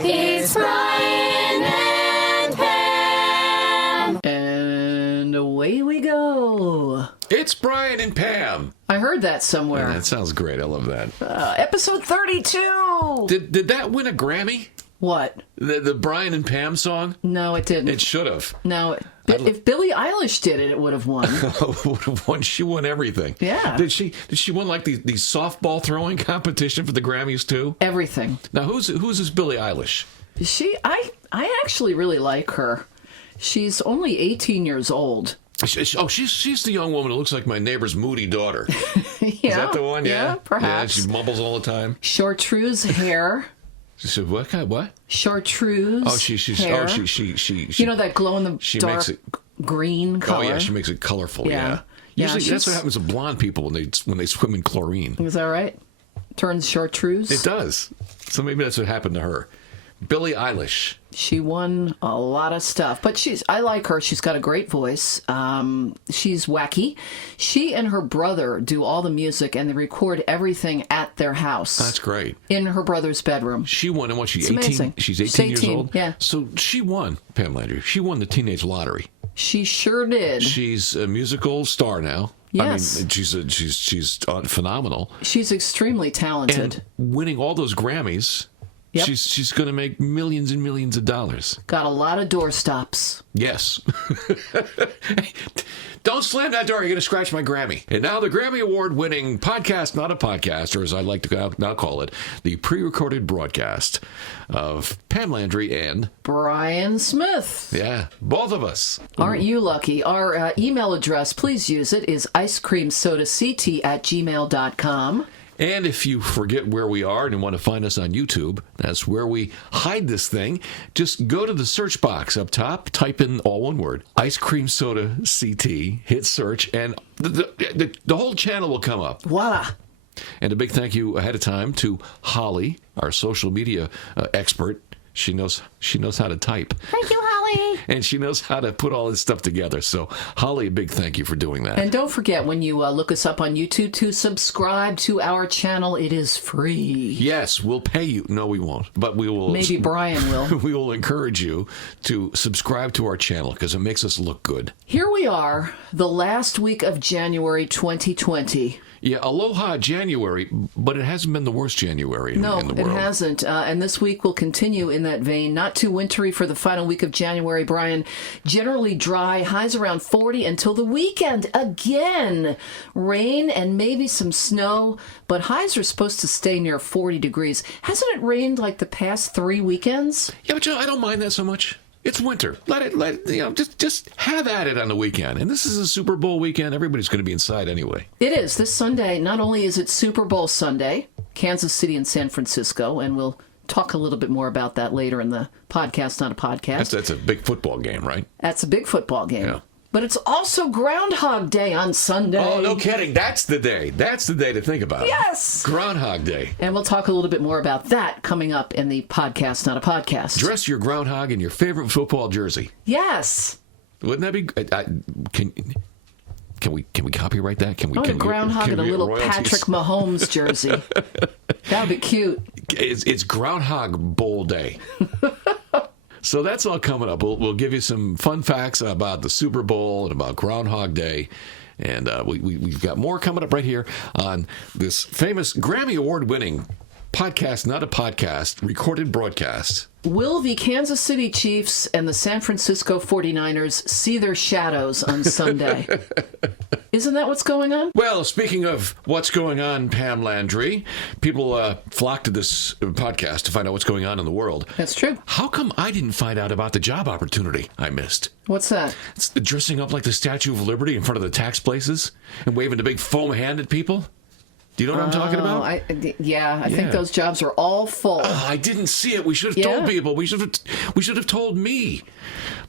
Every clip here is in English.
It's Brian and Pam. And away we go. It's Brian and Pam. I heard that somewhere. That sounds great. I love that. Episode 32. Did that win a Grammy? What? The Brian and Pam song? No, it didn't. It should have. No. If Billie Eilish did it, it would have won. She won everything. Yeah. Did she win like the softball throwing competition for the Grammys too? Everything. Now who's this Billie Eilish? I actually really like her. She's only 18 years old. She's the young woman who looks like my neighbor's moody daughter. Yeah. Is that the one? Yeah. Perhaps. Yeah, she mumbles all the time. Chartreuse hair. She said, "What kind? What?" Chartreuse. Oh, she's hair. She. You know that glow in the dark makes it, green color. Oh yeah, she makes it colorful. Yeah. Usually Yeah, that's what happens to blonde people when they swim in chlorine. Is that right? Turns chartreuse. It does. So maybe that's what happened to her. Billie Eilish. She won a lot of stuff, but I like her. She's got a great voice. She's wacky. She and her brother do all the music, and they record everything at their house. That's great. In her brother's bedroom. She won, and what, she's 18? Amazing. She's 18 years old? Yeah. So she won, Pam Landry. She won the Teenage Lottery. She sure did. She's a musical star now. Yes. I mean, she's phenomenal. She's extremely talented. And winning all those Grammys... Yep. She's going to make millions and millions of dollars. Got a lot of doorstops. Yes. Don't slam that door. You're going to scratch my Grammy. And now the Grammy Award-winning podcast, not a podcast, or as I like to now call it, the pre-recorded broadcast of Pam Landry and Brian Smith. Yeah, both of us. Aren't you lucky? Our email address, please use it, is icecreamsodact@gmail.com. And if you forget where we are and want to find us on YouTube, that's where we hide this thing. Just go to the search box up top, type in all one word, Ice Cream Soda CT, hit search, and the whole channel will come up. Voila. And a big thank you ahead of time to Holly, our social media expert. She knows how to type. Thank you, Holly. And she knows how to put all this stuff together. So, Holly, a big thank you for doing that. And don't forget, when you look us up on YouTube, to subscribe to our channel. It is free. Yes, we'll pay you. No, we won't. But we will. Maybe Brian will. We will encourage you to subscribe to our channel because it makes us look good. Here we are, the last week of January 2020. Yeah, aloha January, but it hasn't been the worst January in the world. No, it hasn't. And this week will continue in that vein. Not too wintry for the final week of January, Brian. Generally dry, highs around 40 until the weekend. Again, rain and maybe some snow, but highs are supposed to stay near 40 degrees. Hasn't it rained like the past 3 weekends? Yeah, but I don't mind that so much. It's winter. Let it, just have at it on the weekend. And this is a Super Bowl weekend. Everybody's going to be inside anyway. It is. This Sunday, not only is it Super Bowl Sunday, Kansas City and San Francisco, and we'll talk a little bit more about that later in the podcast, not a podcast. That's a big football game, right? That's a big football game. Yeah. But it's also Groundhog Day on Sunday. Oh, no kidding. That's the day. That's the day to think about. Yes. Groundhog Day. And we'll talk a little bit more about that coming up in the podcast, not a podcast. Dress your groundhog in your favorite football jersey. Yes. Wouldn't that be... Can we copyright that? Can we? I want a groundhog in a little royalties? Patrick Mahomes jersey. That would be cute. It's Groundhog Bowl Day. So that's all coming up. We'll give you some fun facts about the Super Bowl and about Groundhog Day. And we've got more coming up right here on this famous Grammy Award-winning podcast, not a podcast, recorded broadcast. Will the Kansas City Chiefs and the San Francisco 49ers see their shadows on Sunday? Isn't that what's going on? Well, speaking of what's going on, Pam Landry, people flock to this podcast to find out what's going on in the world. That's true. How come I didn't find out about the job opportunity I missed? What's that? It's the dressing up like the Statue of Liberty in front of the tax places and waving the big foam hand at people. Do you know what I'm talking about? I think those jobs are all full. I didn't see it. We should have told people. We should have told me.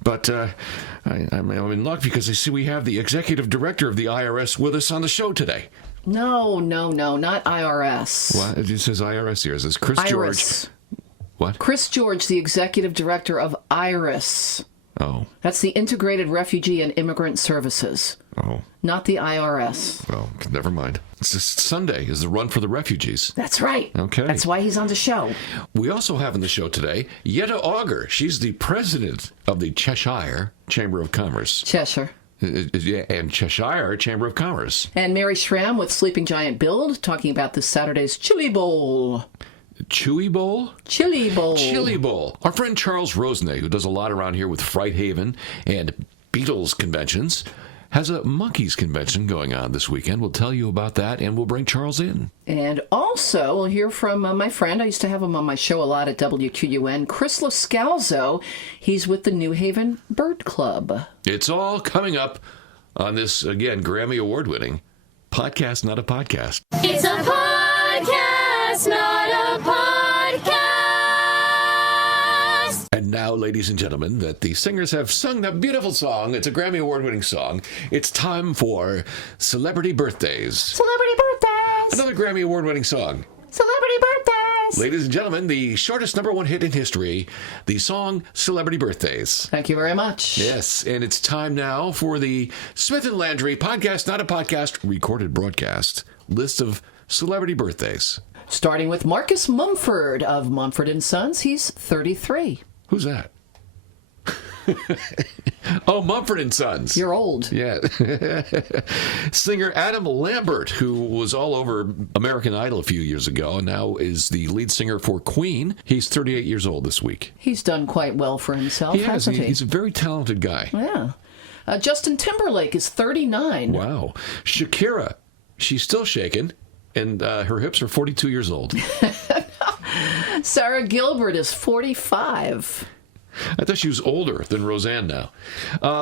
But I'm in luck because I see we have the executive director of the IRS with us on the show today. No, not IRS. What? It says IRS here. It says Chris Iris. George. What? Chris George, the executive director of IRIS. Oh. That's the Integrated Refugee and Immigrant Services. Oh, not the IRS. well, never mind. It's just Sunday is the run for the refugees. That's right. Okay. That's why he's on the show. We also have in the show today Yetta Auger. She's the president of the Cheshire Chamber of Commerce. Cheshire. Yeah, and Cheshire Chamber of Commerce. And Mary Schramm with Sleeping Giant Build, talking about this Saturday's Chili Bowl. Chewy Bowl? Chili Bowl. Chili Bowl. Our friend Charles Rosenay, who does a lot around here with Fright Haven and Beatles conventions, has a monkeys convention going on this weekend. We'll tell you about that, and we'll bring Charles in. And also, we'll hear from my friend. I used to have him on my show a lot at WQUN, Chris Loscalzo. He's with the New Haven Bird Club. It's all coming up on this, again, Grammy Award-winning Podcast Not a Podcast. It's a podcast, not a podcast. And now, ladies and gentlemen, that the singers have sung that beautiful song, it's a Grammy Award-winning song, it's time for Celebrity Birthdays. Celebrity birthdays! Another Grammy Award-winning song. Celebrity birthdays! Ladies and gentlemen, the shortest #1 hit in history, the song Celebrity Birthdays. Thank you very much. Yes, and it's time now for the Smith & Landry Podcast Not a Podcast recorded broadcast list of celebrity birthdays. Starting with Marcus Mumford of Mumford & Sons. He's 33. Who's that? Oh, Mumford & Sons. You're old. Yeah. Singer Adam Lambert, who was all over American Idol a few years ago and now is the lead singer for Queen. He's 38 years old this week. He's done quite well for himself, hasn't he? He's a very talented guy. Yeah. Justin Timberlake is 39. Wow. Shakira, she's still shaking, and her hips are 42 years old. Sarah Gilbert is 45. I thought she was older than Roseanne now.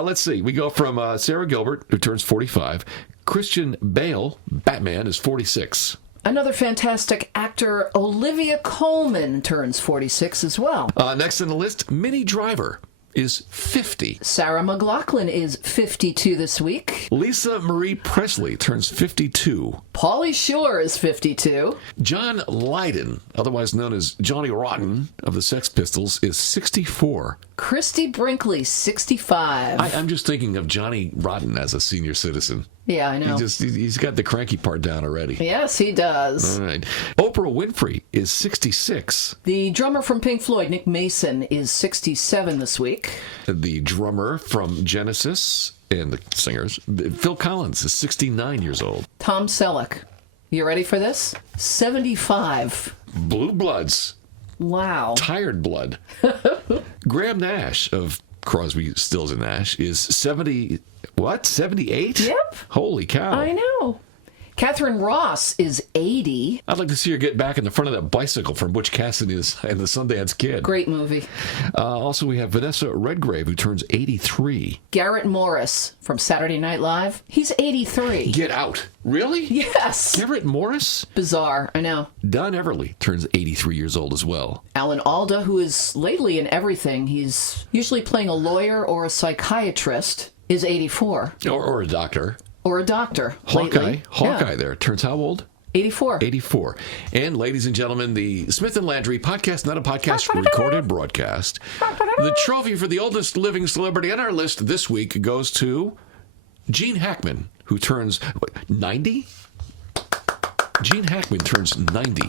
Let's see. We go from Sarah Gilbert, who turns 45. Christian Bale, Batman, is 46. Another fantastic actor, Olivia Colman, turns 46 as well. Next on the list, Minnie Driver is 50. Sarah McLachlan is 52 this week. Lisa Marie Presley turns 52. Pauly Shore is 52. John Lydon, otherwise known as Johnny Rotten of the Sex Pistols, is 64. Christy Brinkley, 65. I'm just thinking of Johnny Rotten as a senior citizen. Yeah, I know. He's got the cranky part down already. Yes, he does. All right. Oprah Winfrey is 66. The drummer from Pink Floyd, Nick Mason, is 67 this week. The drummer from Genesis and the singers, Phil Collins, is 69 years old. Tom Selleck, you ready for this? 75. Blue Bloods, Wow. Tired Blood. Graham Nash of Crosby, Stills and Nash is 78? Yep. Holy cow. I know. Catherine Ross is 80. I'd like to see her get back in the front of that bicycle from Butch Cassidy and the Sundance Kid. Great movie. Also, we have Vanessa Redgrave, who turns 83. Garrett Morris from Saturday Night Live. He's 83. Get out. Really? Yes. Garrett Morris? Bizarre, I know. Don Everly turns 83 years old as well. Alan Alda, who is lately in everything, he's usually playing a lawyer or a psychiatrist, is 84. Or a doctor. Or a doctor. Lately. Hawkeye Yeah. there turns how old? 84. 84. And ladies and gentlemen, the Smith & Landry Podcast Not a Podcast recorded broadcast. The trophy for the oldest living celebrity on our list this week goes to Gene Hackman, who turns 90? Gene Hackman turns 90.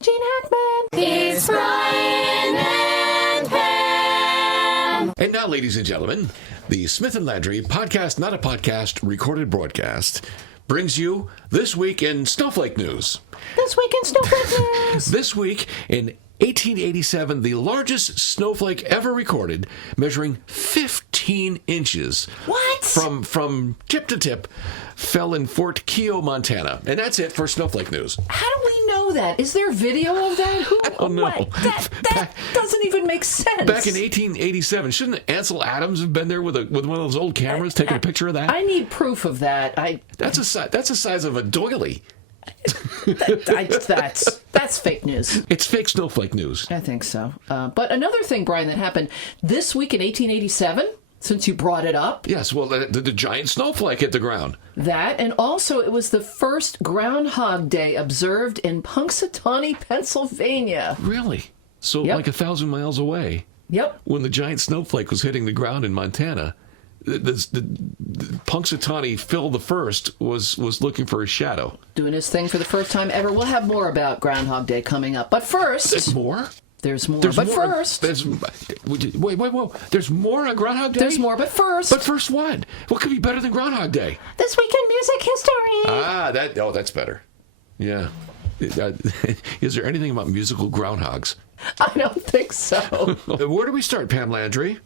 Gene Hackman. It's Brian and Pam. And now, ladies and gentlemen, the Smith & Landry Podcast Not a Podcast recorded broadcast brings you This Week in Snowflake News. This week in Snowflake News. This week in 1887, the largest snowflake ever recorded, measuring 15 inches. What? From tip to tip, fell in Fort Keogh, Montana. And that's it for Snowflake News. How do we know that? Is there video of that? Who, I don't know. What? That doesn't even make sense. Back in 1887, shouldn't Ansel Adams have been there with one of those old cameras taking a picture of that? I need proof of that. That's the size of a doily. That's fake news. It's fake snowflake news. I think so. But another thing, Brian, that happened this week in 1887, since you brought it up. Yes, well, the giant snowflake hit the ground. That, and also it was the first Groundhog Day observed in Punxsutawney, Pennsylvania. Really? So Yep. like 1,000 miles away, Yep. when the giant snowflake was hitting the ground in Montana, Punxsutawney Phil the First was looking for his shadow. Doing his thing for the first time ever. We'll have more about Groundhog Day coming up. But first... There's more? There's more. There's but more. First... Wait, whoa. There's more on Groundhog Day? There's more, but first... But first what? What could be better than Groundhog Day? This Week in Music History! That's better. Yeah. Is there anything about musical groundhogs? I don't think so. Where do we start, Pam Landry?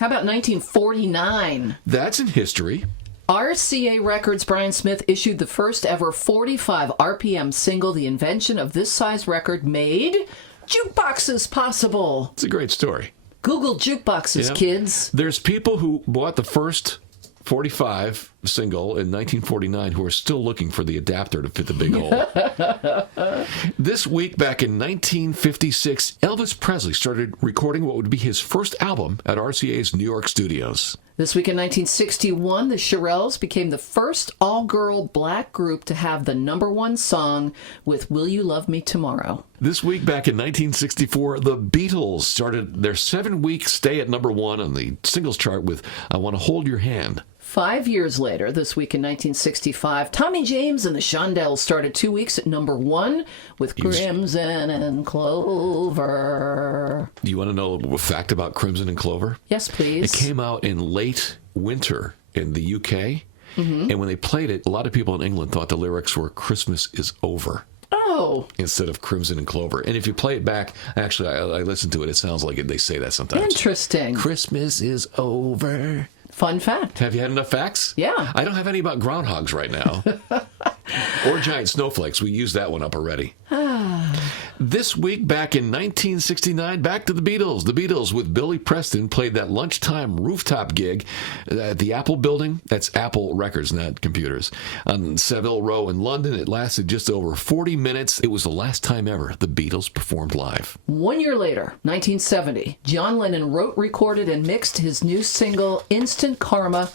How about 1949? That's in history. RCA Records, Brian Smith, issued the first ever 45 RPM single. The invention of this size record made jukeboxes possible. It's a great story. Google jukeboxes, kids. There's people who bought the first 45 single in 1949 who are still looking for the adapter to fit the big hole. This week, back in 1956, Elvis Presley started recording what would be his first album at RCA's New York studios. This week in 1961, the Shirelles became the first all-girl black group to have the #1 song with Will You Love Me Tomorrow. This week, back in 1964, the Beatles started their 7-week stay at #1 on the singles chart with I Want to Hold Your Hand. 5 years later, this week in 1965, Tommy James and the Shondells started 2 weeks at #1 with Crimson and Clover. Do you want to know a fact about Crimson and Clover? Yes, please. It came out in late winter in the UK, and when they played it, a lot of people in England thought the lyrics were Christmas is over. Oh. Instead of Crimson and Clover. And if you play it back, actually, I listened to it, it sounds like they say that sometimes. Interesting. Christmas is over. Fun fact. Have you had enough facts? Yeah. I don't have any about groundhogs right now. Or giant snowflakes. We used that one up already. This week, back in 1969, back to the Beatles. The Beatles with Billy Preston played that lunchtime rooftop gig at the Apple building. That's Apple Records, not computers. On Savile Row in London. It lasted just over 40 minutes. It was the last time ever the Beatles performed live. 1 year later, 1970, John Lennon wrote, recorded, and mixed his new single, Instant Karma,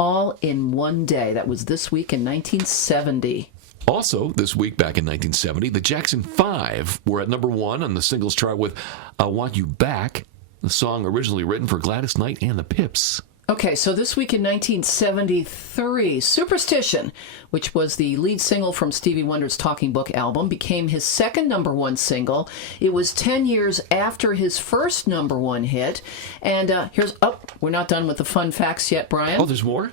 all in one day. That was this week in 1970. Also, this week back in 1970, the Jackson 5 were at #1 on the singles chart with I Want You Back, the song originally written for Gladys Knight and the Pips. Okay, so this week in 1973, Superstition, which was the lead single from Stevie Wonder's Talking Book album, became his second #1 single. It was 10 years after his first #1 hit. And we're not done with the fun facts yet, Brian. Oh, there's more?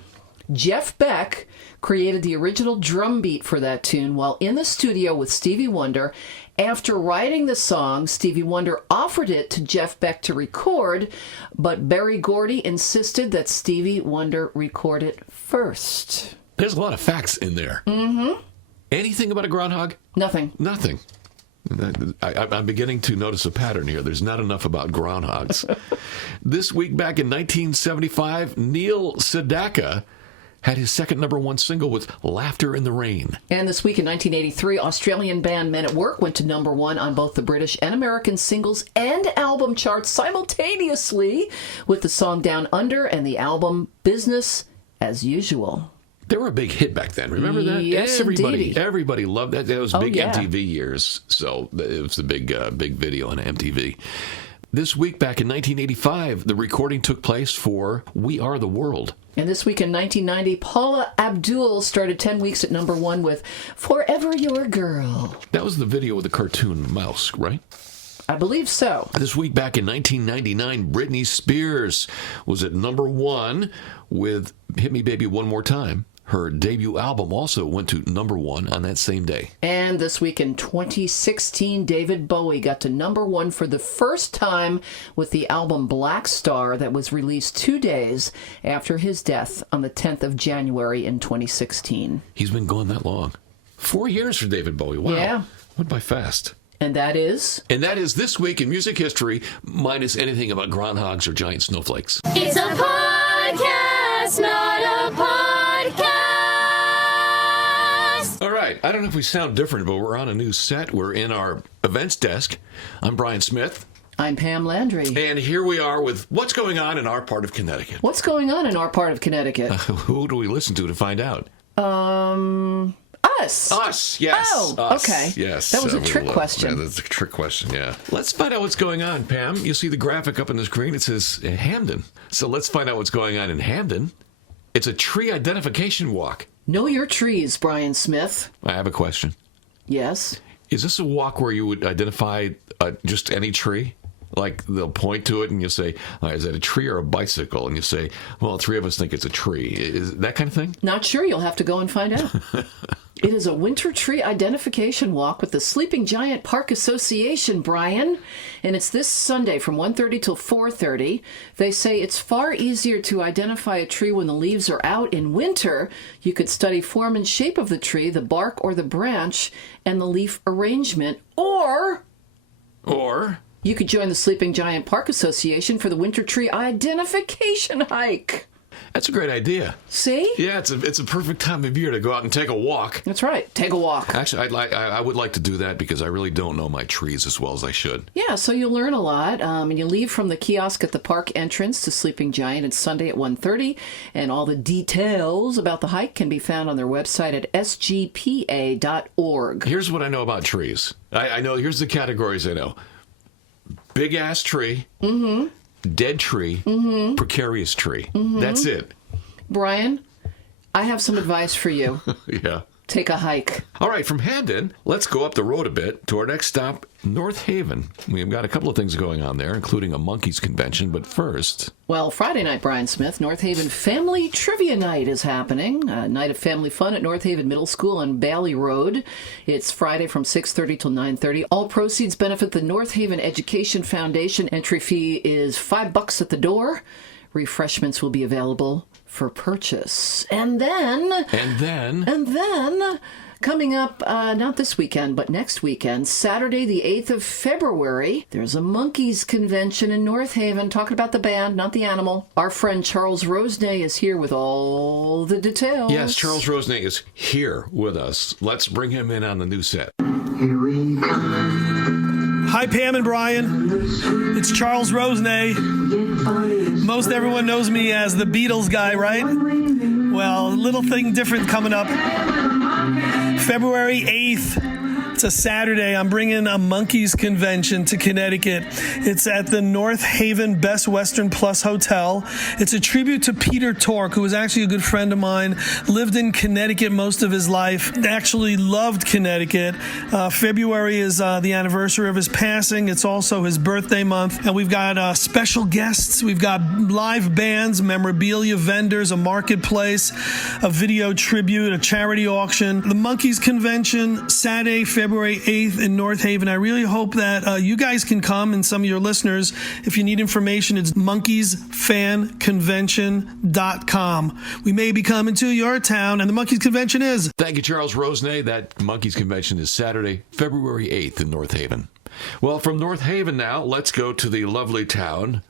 Jeff Beck created the original drum beat for that tune while in the studio with Stevie Wonder. After writing the song, Stevie Wonder offered it to Jeff Beck to record, but Berry Gordy insisted that Stevie Wonder record it first. There's a lot of facts in there. Mm-hmm. Anything about a groundhog? Nothing. Nothing. I'm beginning to notice a pattern here. There's not enough about groundhogs. This week back in 1975, Neil Sedaka had his second #1 single with Laughter in the Rain. And this week in 1983, Australian band Men at Work went to #1 on both the British and American singles and album charts simultaneously with the song Down Under and the album Business as Usual. They were a big hit back then. Remember that? Yes, indeed. Everybody loved that. That was big yeah. MTV years, so it was a big video on MTV. This week, back in 1985, the recording took place for We Are the World. And this week in 1990, Paula Abdul started 10 weeks at #1 with Forever Your Girl. That was the video with the cartoon mouse, right? I believe so. This week back in 1999, Britney Spears was at #1 with Hit Me Baby One More Time. Her debut album also went to #1 on that same day. And this week in 2016, David Bowie got to #1 for the first time with the album Black Star that was released 2 days after his death on the 10th of January in 2016. He's been gone that long. 4 years for David Bowie. Wow. Yeah. Went by fast. And that is? And that is This Week in Music History, minus anything about groundhogs or giant snowflakes. It's a podcast, not a podcast. All right. I don't know if we sound different, but we're on a new set. We're in our events desk. I'm Brian Smith. I'm Pam Landry. And here we are with what's going on in our part of Connecticut. What's going on in our part of Connecticut? Who do we listen to find out? us. Us, yes. Oh, us. okay. Yes. That was a We trick will. question. Yeah, that's a trick question, yeah. Let's find out what's going on, Pam. You see the graphic up on the screen. It says Hamden. So let's find out what's going on in Hamden. It's a tree identification walk. Know your trees, Brian Smith. I have a question. Yes. Is this a walk where you would identify just any tree? Like they'll point to it and you'll say, is that a tree or a bicycle? And you say, well, three of us think it's a tree. Is that kind of thing? Not sure. You'll have to go and find out. It is a winter tree identification walk with the Sleeping Giant Park Association, Brian. And it's this Sunday from 1:30 till 4:30. They say it's far easier to identify a tree when the leaves are out in winter. You could study form and shape of the tree, the bark or the branch, and the leaf arrangement. Or you could join the Sleeping Giant Park Association for the Winter Tree Identification Hike. That's a great idea. See? Yeah, it's a perfect time of year to go out and take a walk. That's right. Take a walk. Actually, I would like to do that because I really don't know my trees as well as I should. Yeah, so you'll learn a lot. And you leave from the kiosk at the park entrance to Sleeping Giant. It's Sunday at 1:30. And all the details about the hike can be found on their website at sgpa.org. Here's what I know about trees. I know, here's the categories I know. Big ass tree, dead tree, precarious tree. That's it. Brian, I have some advice for you. Yeah. Take a hike. All right, from Hamden, let's go up the road a bit to our next stop, North Haven. We've got a couple of things going on there, including a monkeys convention. But first, Well, Friday night, Brian Smith, North Haven Family Trivia Night is happening. A night of family fun at North Haven Middle School on Bailey Road. It's Friday from 6:30 till 9:30. All proceeds benefit the North Haven Education Foundation. Entry fee is $5 at the door. Refreshments will be available for purchase. And then, coming up, not this weekend, but next weekend, Saturday, the 8th of February, there's a monkeys convention in North Haven, talking about the band, not the animal. Our friend Charles Rosenay is here with all the details. yes, Charles Rosenay is here with us. Let's bring him in on the new set. Hi, Pam and Brian. It's Charles Rosenay. Most everyone knows me as the Beatles guy, right? Well, a little thing different coming up. February 8th. It's a Saturday. I'm bringing a monkeys convention to Connecticut. It's at the North Haven Best Western Plus Hotel. It's a tribute to Peter Tork, who was actually a good friend of mine, lived in Connecticut most of his life, actually loved Connecticut. February is the anniversary of his passing. It's also his birthday month. And we've got special guests. We've got live bands, memorabilia vendors, a marketplace, a video tribute, a charity auction. The monkeys convention, Saturday, February 8th in North Haven. I really hope that you guys can come, and some of your listeners. If you need information, it's monkeysfanconvention.com. We may be coming to your town, and the Monkeys Convention is. Thank you, Charles Rosenay. That monkeys convention is Saturday, February 8th in North Haven. Well, from North Haven now, let's go to the lovely town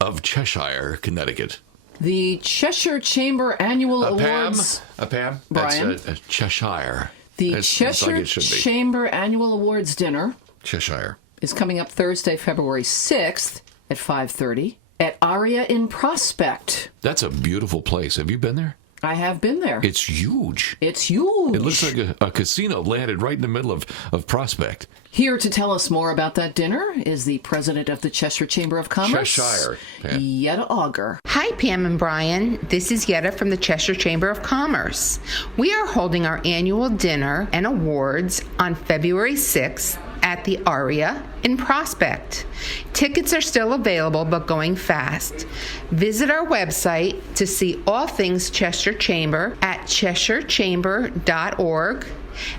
of Cheshire, Connecticut. The Cheshire Chamber Annual Awards. Pam? Brian? That's Cheshire. The It's Cheshire like it should be. Chamber Annual Awards Dinner Cheshire. is coming up Thursday, February 6th at 5:30 at Aria in Prospect. That's a beautiful place. Have you been there? I have been there. It's huge. It's huge. It looks like a casino landed right in the middle of Prospect. Here to tell us more about that dinner is the president of the Cheshire Chamber of Commerce, Cheshire, Pam. Yetta Auger. Hi, Pam and Brian. This is Yetta from the Cheshire Chamber of Commerce. We are holding our annual dinner and awards on February 6th at the Aria in Prospect. Tickets are still available, but going fast. Visit our website to see all things Cheshire Chamber at cheshirechamber.org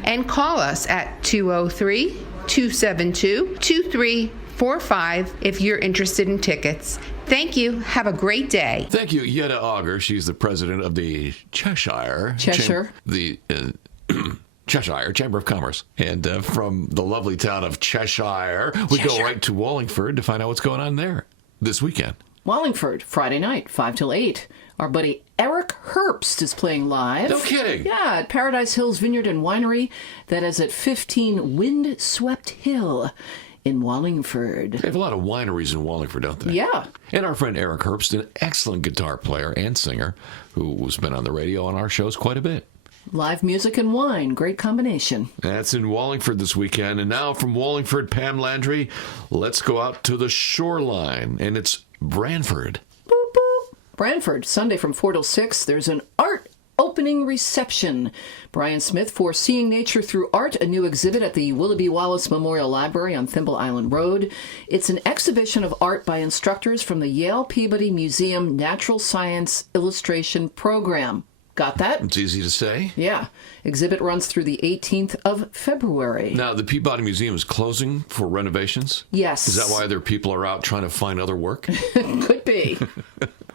and call us at 203-272-2345 if you're interested in tickets. Thank you. Have a great day. Thank you, Yetta Auger. She's the president of the Cheshire. Cheshire. Cheshire Chamber of Commerce. And from the lovely town of Cheshire, we go right to Wallingford to find out what's going on there this weekend. Wallingford, Friday night, 5 till 8. Our buddy Eric Herbst is playing live. No kidding. Yeah, at Paradise Hills Vineyard and Winery. That is at 15 Windswept Hill in Wallingford. They have a lot of wineries in Wallingford, don't they? Yeah. And our friend Eric Herbst, an excellent guitar player and singer who's been on the radio on our shows quite a bit. Live music and wine, great combination. That's in Wallingford this weekend. And now from Wallingford, Pam Landry, let's go out to the shoreline. And it's Brantford. Boop, boop. Brantford, Sunday from 4 till 6. There's an art opening reception. Brian Smith for Seeing Nature Through Art, a new exhibit at the Willoughby Wallace Memorial Library on Thimble Island Road. It's an exhibition of art by instructors from the Yale Peabody Museum Natural Science Illustration Program. Got that? It's easy to say. Yeah. Exhibit runs through the 18th of February. Now, the Peabody Museum is closing for renovations? Yes. Is that why their people are out trying to find other work? Could be.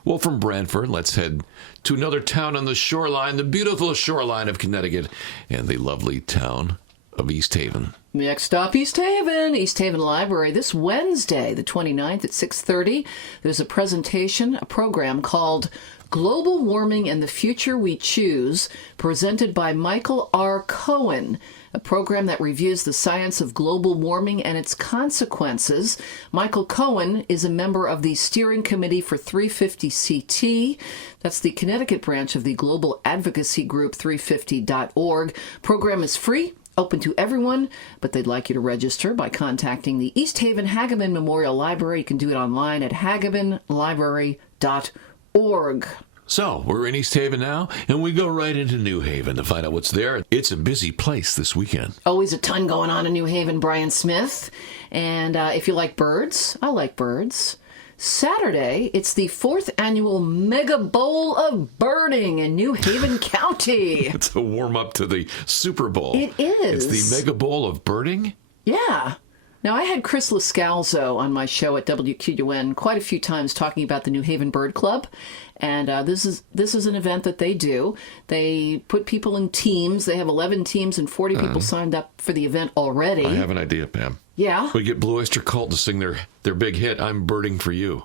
Well, from Brantford, let's head to another town on the shoreline, the beautiful shoreline of Connecticut, and the lovely town of East Haven. Next stop, East Haven. East Haven Library. This Wednesday, the 29th at 6:30, there's a presentation, a program called Global Warming and the Future We Choose, presented by Michael R. Cohen, a program that reviews the science of global warming and its consequences. Michael Cohen is a member of the steering committee for 350CT. That's the Connecticut branch of the global advocacy group 350.org. Program is free, open to everyone, but they'd like you to register by contacting the East Haven Hageman Memorial Library. You can do it online at hagemanlibrary.org. So, we're in East Haven now, and we go right into New Haven to find out what's there. It's a busy place this weekend. Always a ton going on in New Haven, Brian Smith. And if you like birds, I like birds. Saturday, it's the 4th annual Mega Bowl of Birding in New Haven County. It's a warm-up to the Super Bowl. It is. It's the Mega Bowl of Birding? Yeah. Now, I had Chris Lascalzo on my show at WQUN quite a few times talking about the New Haven Bird Club. And this is an event that they do. They put people in teams. They have 11 teams and 40 people signed up for the event already. I have an idea, Pam. Yeah? We get Blue Oyster Cult to sing their big hit, I'm Birding for You.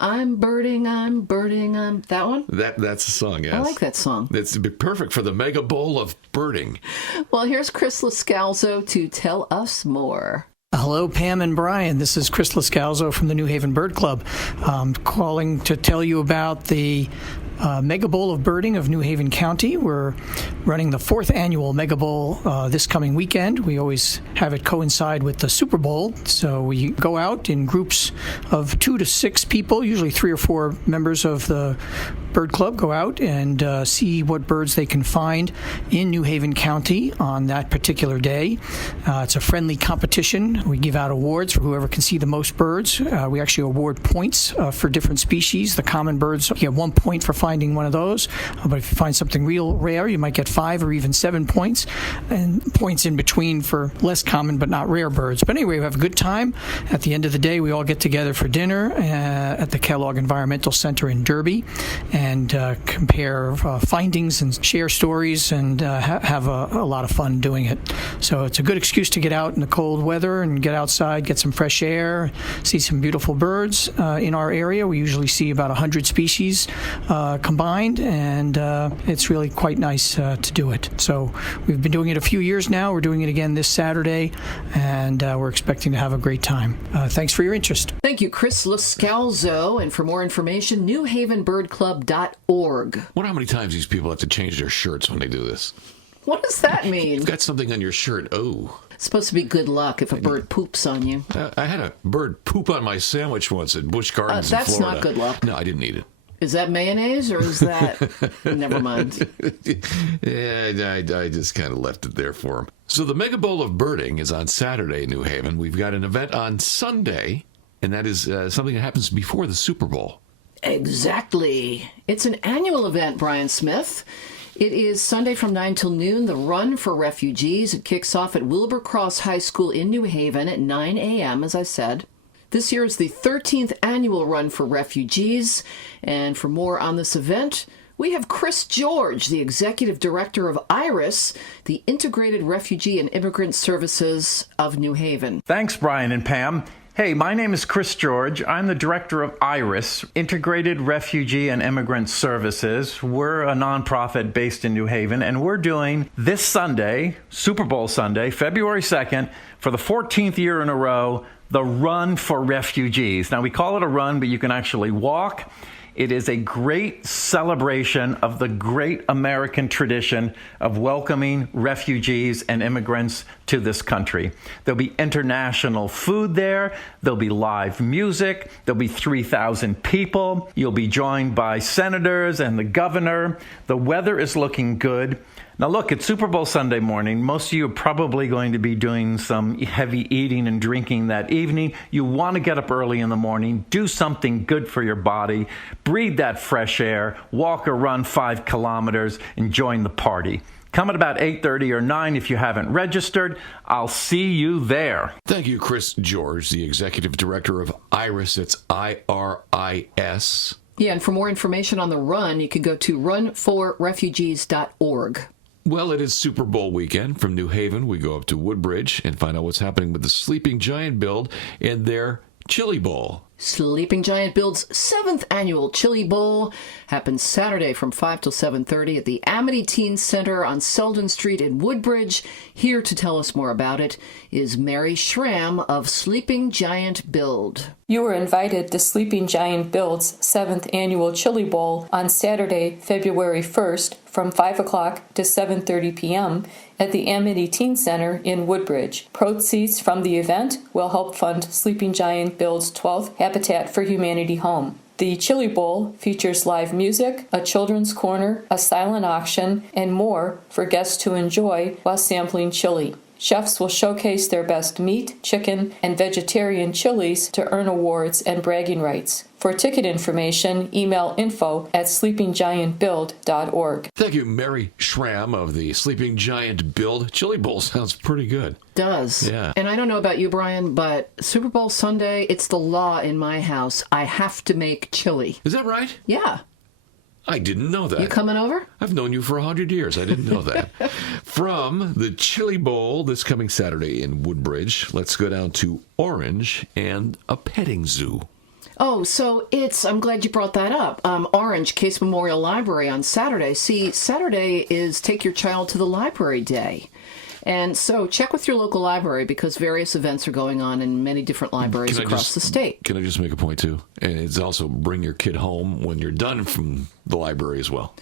I'm birding, that one? That's the song, yes. I like that song. It's perfect for the Mega Bowl of Birding. Well, here's Chris Lascalzo to tell us more. Hello, Pam and Brian. This is Chris Lascalzo from the New Haven Bird Club. I'm calling to tell you about the Mega Bowl of Birding of New Haven County. We're running the 4th annual Mega Bowl this coming weekend. We always have it coincide with the Super Bowl. So we go out in groups of 2 to 6 people, usually 3 or 4 members of the Bird Club go out and see what birds they can find in New Haven County on that particular day. It's a friendly competition. We give out awards for whoever can see the most birds. We actually award points for different species. The common birds, you get 1 point for finding one of those. But if you find something real rare, you might get 5 or even 7 points, and points in between for less common but not rare birds. But anyway, we have a good time. At the end of the day, we all get together for dinner at the Kellogg Environmental Center in Derby and compare findings and share stories and have a lot of fun doing it. So it's a good excuse to get out in the cold weather and get outside, get some fresh air, see some beautiful birds in our area. We usually see about 100 species combined, and it's really quite nice to do it. So we've been doing it a few years now. We're doing it again this Saturday, and we're expecting to have a great time. Thanks for your interest. Thank you, Chris Lascalzo. And for more information, newhavenbirdclub.org. Wonder how many times these people have to change their shirts when they do this. What does that mean? You've got something on your shirt. Oh. It's supposed to be good luck if a bird poops on you. I had a bird poop on my sandwich once at Busch Gardens in that's Florida. not good luck. No, I didn't eat it. Is that mayonnaise or is that... Never mind. Yeah, I just kind of left it there for him. So the Mega Bowl of Birding is on Saturday in New Haven. We've got an event on Sunday, and that is something that happens before the Super Bowl. Exactly. It's an annual event, Brian Smith. It is Sunday from 9 till noon, the Run for Refugees. It kicks off at Wilbur Cross High School in New Haven at 9 a.m., as I said. This year is the 13th annual Run for Refugees. And for more on this event, we have Chris George, the Executive Director of IRIS, the Integrated Refugee and Immigrant Services of New Haven. Thanks, Brian and Pam. Hey, my name is Chris George. I'm the director of IRIS, Integrated Refugee and Immigrant Services. We're a nonprofit based in New Haven, and we're doing this Sunday, Super Bowl Sunday, February 2nd, for the 14th year in a row, the Run for Refugees. Now, we call it a run, but you can actually walk. It is a great celebration of the great American tradition of welcoming refugees and immigrants to this country. There'll be international food there. There'll be live music. There'll be 3,000 people. You'll be joined by senators and the governor. The weather is looking good. Now look, it's Super Bowl Sunday morning. Most of you are probably going to be doing some heavy eating and drinking that evening. You want to get up early in the morning, do something good for your body, breathe that fresh air, walk or run 5 kilometers, and join the party. Come at about 8:30 or 9 if you haven't registered. I'll see you there. Thank you, Chris George, the executive director of IRIS. It's IRIS. Yeah, and for more information on the run, you could go to runforrefugees.org. Well, it is Super Bowl weekend. From New Haven, we go up to Woodbridge and find out what's happening with the Sleeping Giant build and their Chili Bowl. Sleeping Giant Build's 7th annual Chili Bowl happens Saturday from 5 till 7:30 at the Amity Teen Center on Selden Street in Woodbridge. Here to tell us more about it is Mary Schramm of Sleeping Giant Build. You are invited to Sleeping Giant Build's 7th annual Chili Bowl on Saturday, February 1st from 5 o'clock to 7:30 p.m. at the Amity Teen Center in Woodbridge. Proceeds from the event will help fund Sleeping Giant Build's 12th Habitat for Humanity home. The Chili Bowl features live music, a children's corner, a silent auction, and more for guests to enjoy while sampling chili. Chefs will showcase their best meat, chicken, and vegetarian chilies to earn awards and bragging rights. For ticket information, email info@sleepinggiantbuild.org. Thank you, Mary Schramm of the Sleeping Giant Build. Chili Bowl sounds pretty good. Does. Yeah. And I don't know about you, Brian, but Super Bowl Sunday, it's the law in my house. I have to make chili. Is that right? Yeah. I didn't know that. You coming over? I've known you for 100 years. I didn't know that. From the Chili Bowl this coming Saturday in Woodbridge, let's go down to Orange and a petting zoo. Oh, so I'm glad you brought that up. Orange Case Memorial Library on Saturday. See, Saturday is Take Your Child to the Library Day. And so check with your local library because various events are going on in many different libraries across the state. Can I just make a point, too? And it's also bring your kid home when you're done from the library as well.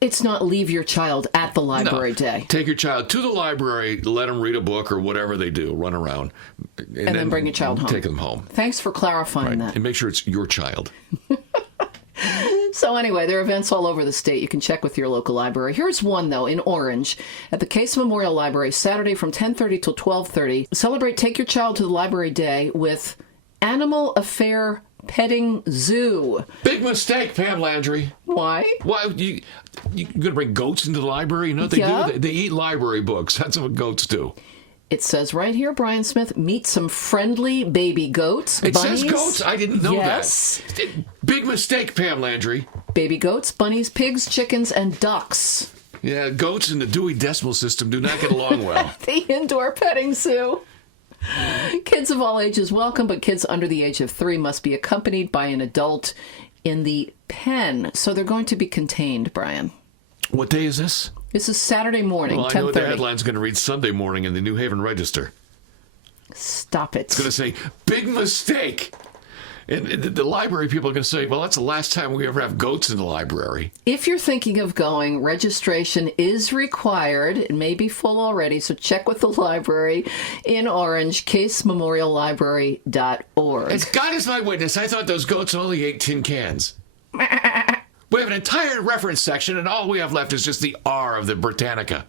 It's not leave your child at the library day. Take your child to the library, let them read a book or whatever they do, run around. And then bring your child home. Take them home. Thanks for clarifying that. And make sure it's your child. So anyway, there are events all over the state. You can check with your local library. Here's one, though, in Orange at the Case Memorial Library, Saturday from 10:30 till 12:30. Celebrate Take Your Child to the Library Day with Animal Affair Petting Zoo. Big mistake, Pam Landry. Why? Why? You going to bring goats into the library? You know what they do? They eat library books. That's what goats do. It says right here, Brian Smith, meet some friendly baby goats. It bunnies. says goats? I didn't know yes. that. Big mistake, Pam Landry. Baby goats, bunnies, pigs, chickens, and ducks. Yeah, goats in the Dewey Decimal System do not get along well. The indoor petting zoo. Kids of all ages welcome, but kids under the age of 3 must be accompanied by an adult in the pen. So they're going to be contained, Brian. What day is this? This is Saturday morning, 10:30. Well, I know the headline's going to read Sunday morning in the New Haven Register. Stop it. It's going to say, big mistake. And the library people are going to say, well, that's the last time we ever have goats in the library. If you're thinking of going, registration is required. It may be full already, so check with the library in Orange, casememoriallibrary.org. As God is my witness, I thought those goats only ate tin cans. We have an entire reference section, and all we have left is just the R of the Britannica.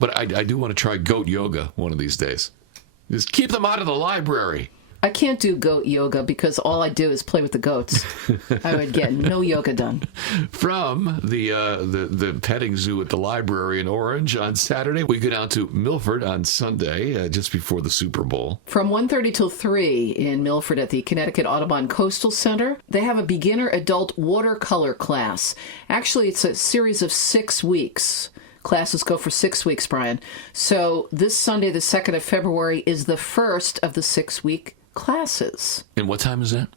But I do want to try goat yoga one of these days. Just keep them out of the library. I can't do goat yoga because all I do is play with the goats. I would get no yoga done. From the petting zoo at the library in Orange on Saturday, we go down to Milford on Sunday, just before the Super Bowl. From 1:30 till 3 in Milford at the Connecticut Audubon Coastal Center, they have a beginner adult watercolor class. Actually, it's a series of 6 weeks. Classes go for 6 weeks, Brian. So this Sunday, the 2nd of February, is the first of the 6-week classes. And what time is that?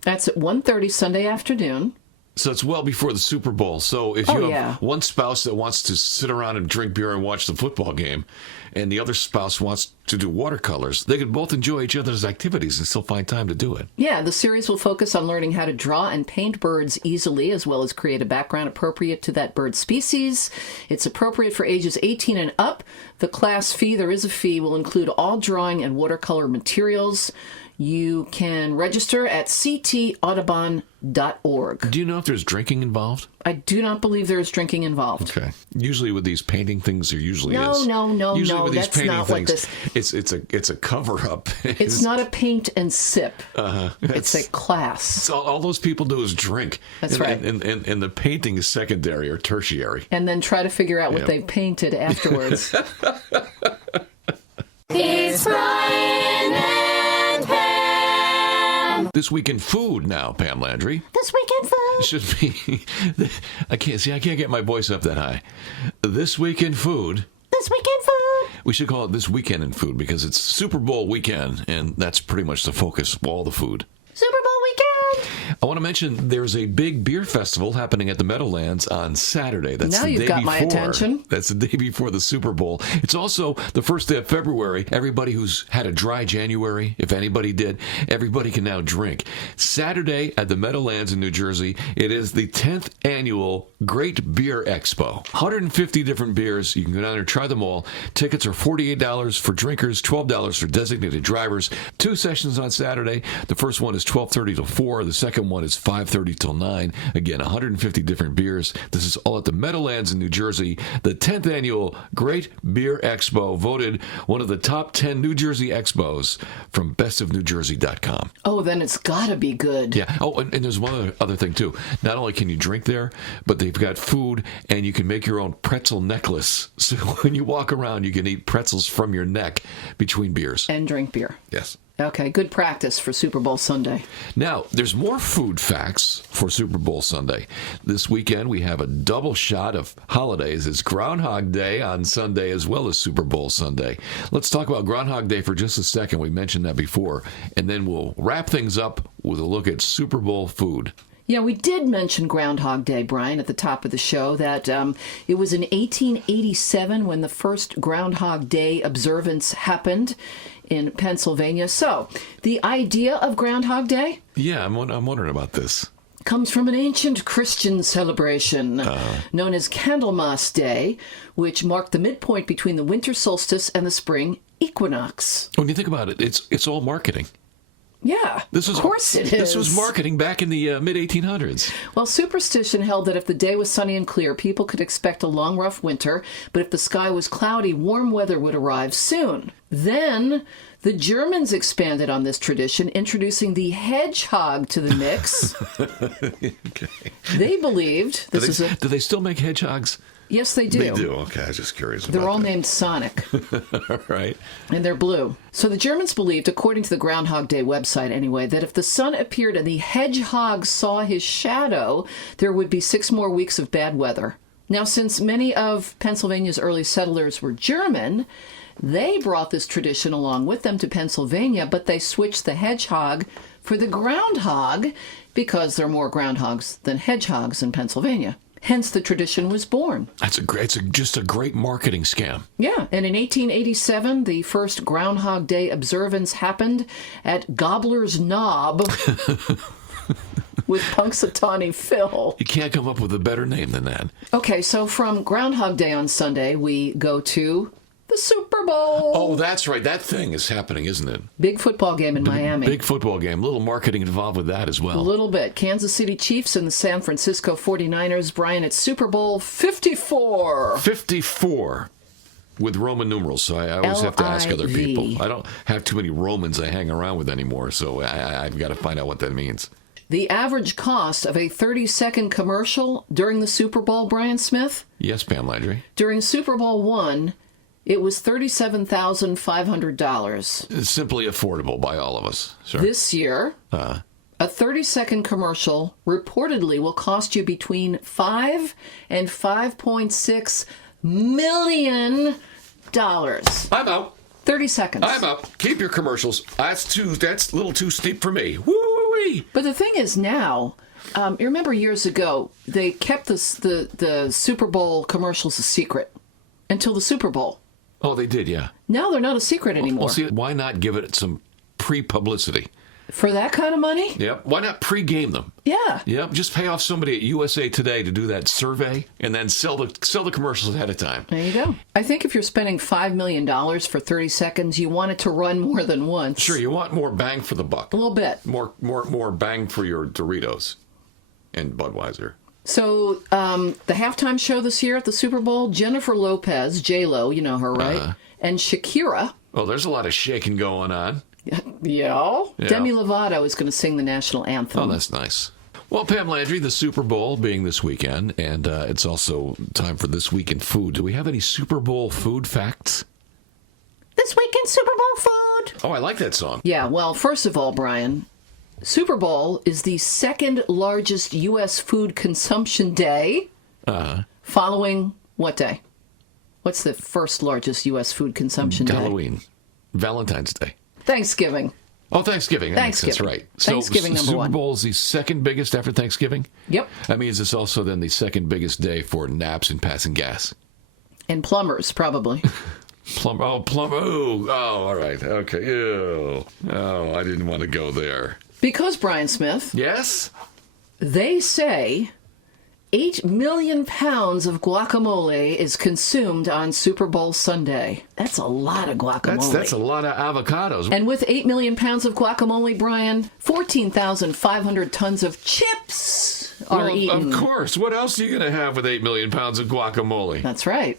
That's at 1:30 Sunday afternoon. So it's well before the Super Bowl. So if you have one spouse that wants to sit around and drink beer and watch the football game, and the other spouse wants to do watercolors, they could both enjoy each other's activities and still find time to do it. Yeah, the series will focus on learning how to draw and paint birds easily, as well as create a background appropriate to that bird species. It's appropriate for ages 18 and up. The class fee, there is a fee, will include all drawing and watercolor materials. You can register at ctaudubon.org. Do you know if there's drinking involved? I do not believe there is drinking involved. Okay. Usually with these painting things, there usually No, is. no, Usually with these that's painting not what things, this... it's a cover-up. It's not a paint and sip. It's a class. So all those people do is drink. That's right. And the painting is secondary or tertiary. And then try to figure out what they painted afterwards. It's Brian and Pam. This Week in Food now, Pam Landry. This Week in Food. It should be... I can't get my voice up that high. This Week in Food. This Week in Food. We should call it This Weekend in Food because it's Super Bowl weekend, and that's pretty much the focus of all the food. Super Bowl weekend. I want to mention there's a big beer festival happening at the Meadowlands on Saturday. That's Now the you've day got before. my attention. That's the day before the Super Bowl. It's also the first day of February. Everybody who's had a dry January, if anybody did, everybody can now drink. Saturday at the Meadowlands in New Jersey, it is the 10th annual Great Beer Expo. 150 different beers. You can go down there and try them all. Tickets are $48 for drinkers, $12 for designated drivers. 2 sessions on Saturday. The first one is 12:30 till 4. The second one is 5:30 till 9. Again, 150 different beers. This is all at the Meadowlands in New Jersey. The 10th annual Great Beer Expo, voted one of the top 10 New Jersey expos from bestofnewjersey.com. Oh, then it's got to be good. Yeah. Oh, and there's one other thing, too. Not only can you drink there, but they've got food, and you can make your own pretzel necklace. So when you walk around, you can eat pretzels from your neck between beers. And drink beer. Yes. Okay, good practice for Super Bowl Sunday. Now, there's more food facts for Super Bowl Sunday. This weekend, we have a double shot of holidays. It's Groundhog Day on Sunday as well as Super Bowl Sunday. Let's talk about Groundhog Day for just a second. We mentioned that before. And then we'll wrap things up with a look at Super Bowl food. Yeah, we did mention Groundhog Day, Brian, at the top of the show, that it was in 1887 when the first Groundhog Day observance happened in Pennsylvania. So, the idea of Groundhog Day? Yeah, I'm wondering about this. Comes from an ancient Christian celebration known as Candlemas Day, which marked the midpoint between the winter solstice and the spring equinox. When you think about it, it's all marketing. Yeah, of course it is. This was marketing back in the mid-1800s. Well, superstition held that if the day was sunny and clear, people could expect a long, rough winter, but if the sky was cloudy, warm weather would arrive soon. Then the Germans expanded on this tradition, introducing the hedgehog to the mix. Okay. They believed Do they still make hedgehogs? Yes, they do. They do. Okay, I was just curious about They're all that. named Sonic. All right. And they're blue. So the Germans believed, according to the Groundhog Day website anyway, that if the sun appeared and the hedgehog saw his shadow, there would be 6 more weeks of bad weather. Now, since many of Pennsylvania's early settlers were German, they brought this tradition along with them to Pennsylvania, but they switched the hedgehog for the groundhog because there are more groundhogs than hedgehogs in Pennsylvania. Hence, the tradition was born. It's just a great marketing scam. Yeah, and in 1887, the first Groundhog Day observance happened at Gobbler's Knob with Punxsutawney Phil. You can't come up with a better name than that. Okay, so from Groundhog Day on Sunday, we go to the Super Bowl. Oh, that's right. That thing is happening, isn't it? Big football game in Miami. Big football game. A little marketing involved with that as well. A little bit. Kansas City Chiefs and the San Francisco 49ers. Brian, it's Super Bowl 54. 54 with Roman numerals, so I always have to ask other people. I don't have too many Romans I hang around with anymore, so I've got to find out what that means. The average cost of a 30-second commercial during the Super Bowl, Brian Smith? Yes, Pam Landry. During Super Bowl I, it was $37,500. It's simply affordable by all of us. Sure. This year, a 30-second commercial reportedly will cost you between $5 and $5.6 million. I'm out. 30 seconds. I'm out. Keep your commercials. That's a little too steep for me. Woo-wee. But the thing is now, you remember years ago, they kept the Super Bowl commercials a secret until the Super Bowl. Oh, they did, yeah. Now they're not a secret anymore. Well, see, why not give it some pre-publicity? For that kind of money? Yep. Why not pre-game them? Yeah. Yep. Just pay off somebody at USA Today to do that survey, and then sell the commercials ahead of time. There you go. I think if you're spending $5 million for 30 seconds, you want it to run more than once. Sure, you want more bang for the buck. A little bit. More bang for your Doritos and Budweiser. So the halftime show this year at the Super Bowl, Jennifer Lopez, J-Lo, you know her, right? And Shakira. Oh, there's a lot of shaking going on. Yeah. Yeah. Demi Lovato is going to sing the national anthem. Oh, that's nice. Well, Pam Landry, the Super Bowl being this weekend, and it's also time for This Week in Food. Do we have any Super Bowl food facts? This Week in Super Bowl food. Oh, I like that song. Yeah, well, first of all, Brian, Super Bowl is the second largest U.S. food consumption day, following what day? What's the first largest U.S. food consumption day? Halloween. Valentine's Day. Thanksgiving. Oh, Thanksgiving. That makes sense, Thanksgiving. right. So Thanksgiving number one. Super Bowl is the second biggest after Thanksgiving? Yep. That means it's also then the second biggest day for naps and passing gas. And plumbers, probably. Plumber. Oh, all right. Okay. Ew. Oh, I didn't want to go there. Because, Brian Smith, Yes? they say 8 million pounds of guacamole is consumed on Super Bowl Sunday. That's a lot of guacamole. That's a lot of avocados. And with 8 million pounds of guacamole, Brian, 14,500 tons of chips are eaten. Of course. What else are you going to have with 8 million pounds of guacamole? That's right.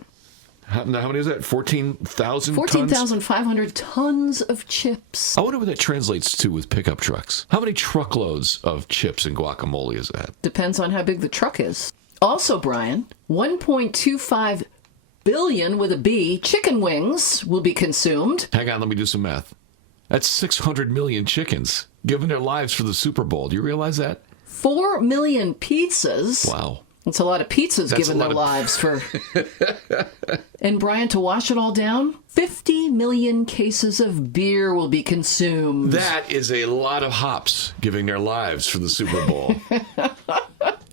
How many is that? 14,000 tons? 14,500 tons of chips. I wonder what that translates to with pickup trucks. How many truckloads of chips and guacamole is that? Depends on how big the truck is. Also, Brian, 1.25 billion with a B chicken wings will be consumed. Hang on, let me do some math. That's 600 million chickens giving their lives for the Super Bowl. Do you realize that? 4 million pizzas. Wow. It's a lot of pizzas That's given a lot their of- lives for. And Brian, to wash it all down, 50 million cases of beer will be consumed. That is a lot of hops giving their lives for the Super Bowl.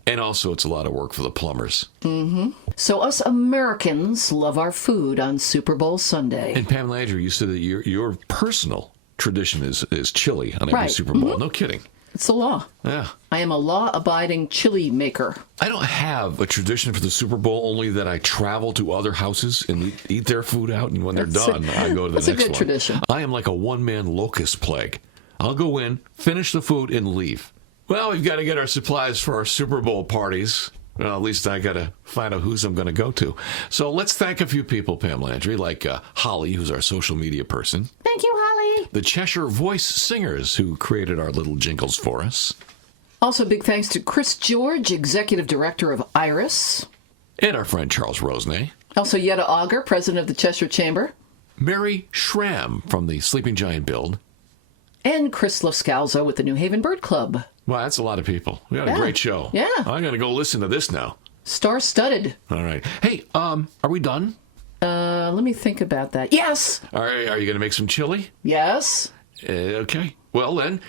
And also, it's a lot of work for the plumbers. So us Americans love our food on Super Bowl Sunday. And Pam Landry, you said that your personal tradition is chili on every Right. Super Bowl. No kidding. It's the law. Yeah. I am a law-abiding chili maker. I don't have a tradition for the Super Bowl, only that I travel to other houses and eat their food out, and when they're done, I go to the that's a next good one. tradition. I am like a one-man locust plague. I'll go in, finish the food, and leave. Well, we've got to get our supplies for our Super Bowl parties. Well, at least I got to find out whose I'm going to go to. So let's thank a few people, Pam Landry, like Holly, who's our social media person. Thank you, Holly. The Cheshire Voice Singers, who created our little jingles for us. Also, big thanks to Chris George, Executive Director of IRIS. And our friend Charles Rosenay. Also, Yetta Auger, President of the Cheshire Chamber. Mary Schramm from the Sleeping Giant Build. And Chris Loscalzo with the New Haven Bird Club. Wow, that's a lot of people. We had a Yeah. great show. Yeah. I'm going to go listen to this now. Star-studded. All right. Hey, are we done? Let me think about that. Yes. All right, are you going to make some chili? Yes. Okay. Well, then,